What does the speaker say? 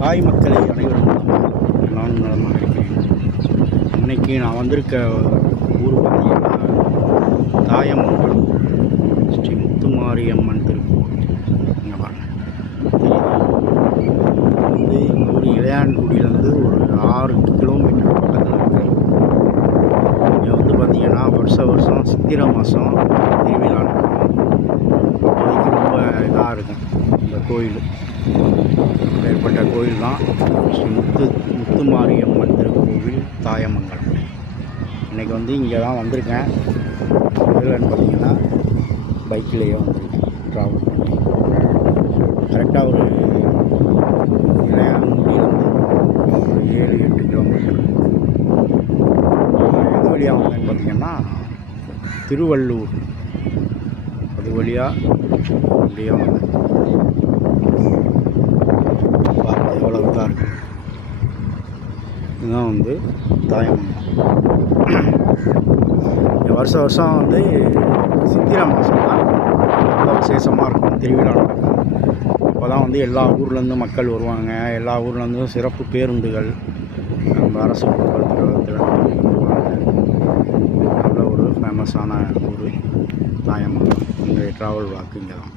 தாய் மக்களை அனைவரும் நானும் நலமாக இருக்கிறேன். இன்றைக்கி நான் வந்திருக்க ஊர் பார்த்தீங்கன்னா தாயமங்கலம் ஸ்ரீ முத்துமாரியம்மன் திருக்கோவில். இங்கே பாருங்க வந்து எங்கள் ஊர் இளையான்குடியிலேருந்து ஒரு 6 கிலோமீட்டர் பக்கத்தில் இருக்குது. இங்கே வந்து பார்த்திங்கன்னா வருஷம் சித்திரை மாதம் திருவிழா அதுக்கு ரொம்ப இதாக இருக்கும் இந்த கோயில். ஏற்பட்ட கோயில் தான் ஸ்ரீ முத்துமாரியம்மன் திருக்கோவில் தாயமங்கலம். இன்றைக்கி வந்து இங்கே தான் வந்திருக்கேன். எதுலன்னு பார்த்தீங்கன்னா பைக்கிலேயே வந்திருக்கேன் ட்ராவல் பண்ணி. கரெக்டாக ஒரு இளையான்குடியிலேருந்து ஒரு 7-8 கிலோமீட்டர். எது வழியாக வந்தேன்னு பார்த்தீங்கன்னா திருவள்ளூர், அது வழியாக அப்படியே வந்தேன். எவ்வளோ இதாக இருக்குது. இதுதான் வந்து தாயமங்கலம். வருஷம் வந்து சித்திரை மாதம் தான் ரொம்ப விசேஷமாக இருக்கும், திருவிழா நடக்கும். அப்போ தான் வந்து எல்லா ஊர்லேருந்து மக்கள் வருவாங்க. எல்லா ஊர்லேருந்தும் சிறப்பு பேருந்துகள் நம்ம அரசு போக்குவரத்து வருவாங்க. நல்ல ஒரு ஃபேமஸான ஊர் தாயமங்கலம். இந்த ட்ராவல் வாக்கு இங்கே தான்.